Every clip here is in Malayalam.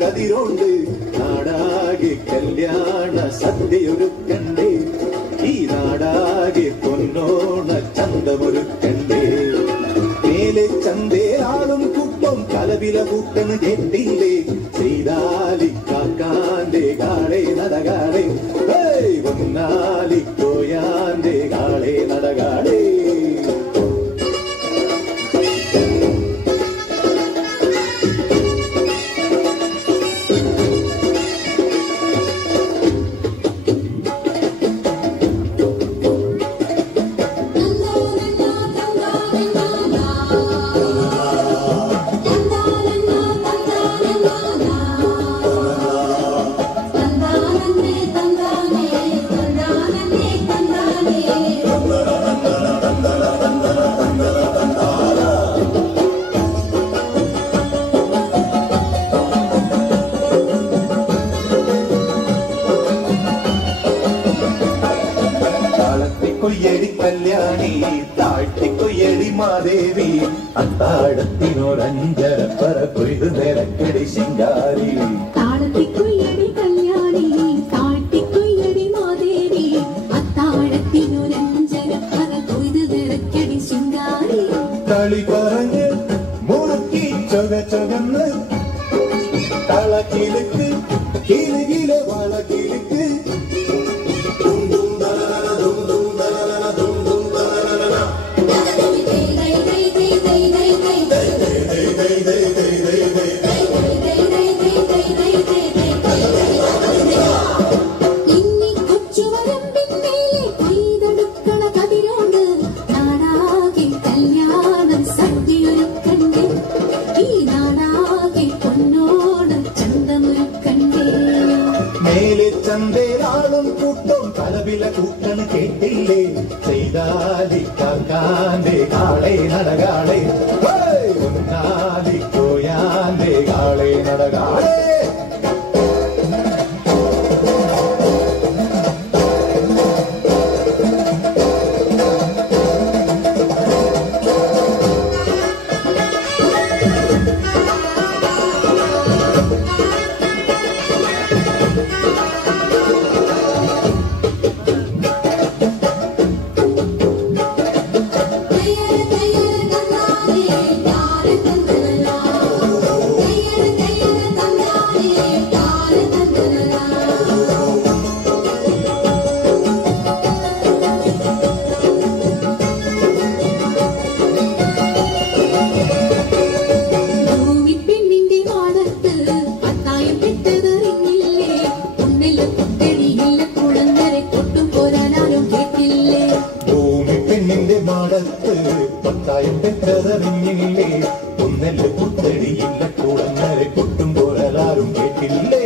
കതിരോണ്ട് നാടാകെ കല്യാണ സദ്യയൊരുക്കണ്ടേ ഈ നാടാകെ പൊന്നോണ ചന്തമൊരുക്കണ്ടേ മേലെ ചന്തേരാളും കൂട്ടം കലവില കൂട്ടന് കേട്ടില്ലേ ചെയ്താലിക്കാക്കാന്റെ കാളെ നടകാളെ ഒന്നാലിക്കോയാന്റെ കാളെ നടകാളെ കൊയ്യടി കല്യാണി താഴ്ത്തിക്കൊയ്യടി മാദേവി അത്താഴത്തിനൊരഞ്ചരപ്പറ കൊയ്ത് നിരക്കടി ശിങ്കാരി താളത്തിക്കൊയ്യടി കല്യാണി താഴ്ത്തിക്കൊയ്യടി മാദേവി അത്താഴത്തിനൊരഞ്ചരപ്പറ കൊയ്ത് നിരക്കടി ശിങ്കാരി കളി പറഞ്ഞ് മുറുക്കി ചൊകന്ന് കളക്കിലുക്ക് കിലുകില വളകിലുക്ക് മേലെ ചന്തേരാളും കൂട്ടും കലവില കൂട്ടണ് കേട്ടില്ലേ ചെയ്താലിക്കാക്കാന്റെ കാളെ നടകാളെ ഒന്നാലിക്കോയാന്റെ കാളെ നടകാളെ മാടത്ത് പത്തായം പെട്ടതറിഞ്ഞില്ലേ ഒന്നല്ല പുത്തടിയില്ല കൂടങ്ങരെ കൊട്ടും പോരാരും കേട്ടില്ലേ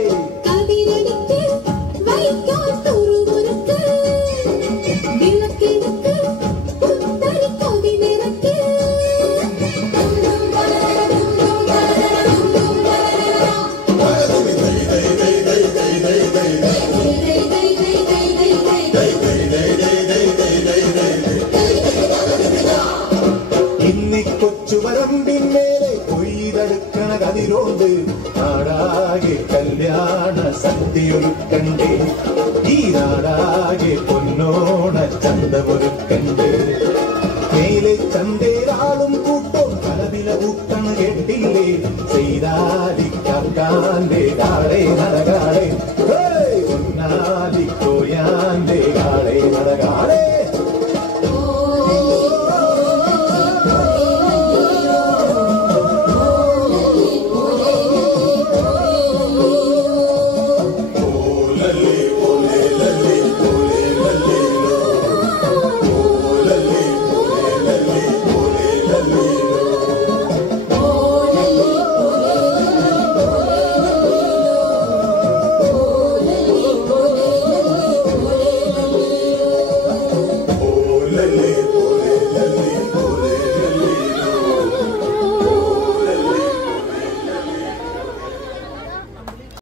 കൊച്ചുവരമ്പിന്മേലെ കൊയ്തെടുക്കണ കതിരോണ്ട് നാടാകെ കല്യാണ സദ്യയൊരുക്കണ്ടേ ഈ നാടാകെ പൊന്നോണ ചന്തമൊരുക്കണ്ടേ മേലെ ചന്തേരാളും കൂട്ടും കലവില കൂട്ടണ കേട്ടില്ലേ ചെയ്താലിക്കാക്കാന്റെ കാളെ നടകാളെ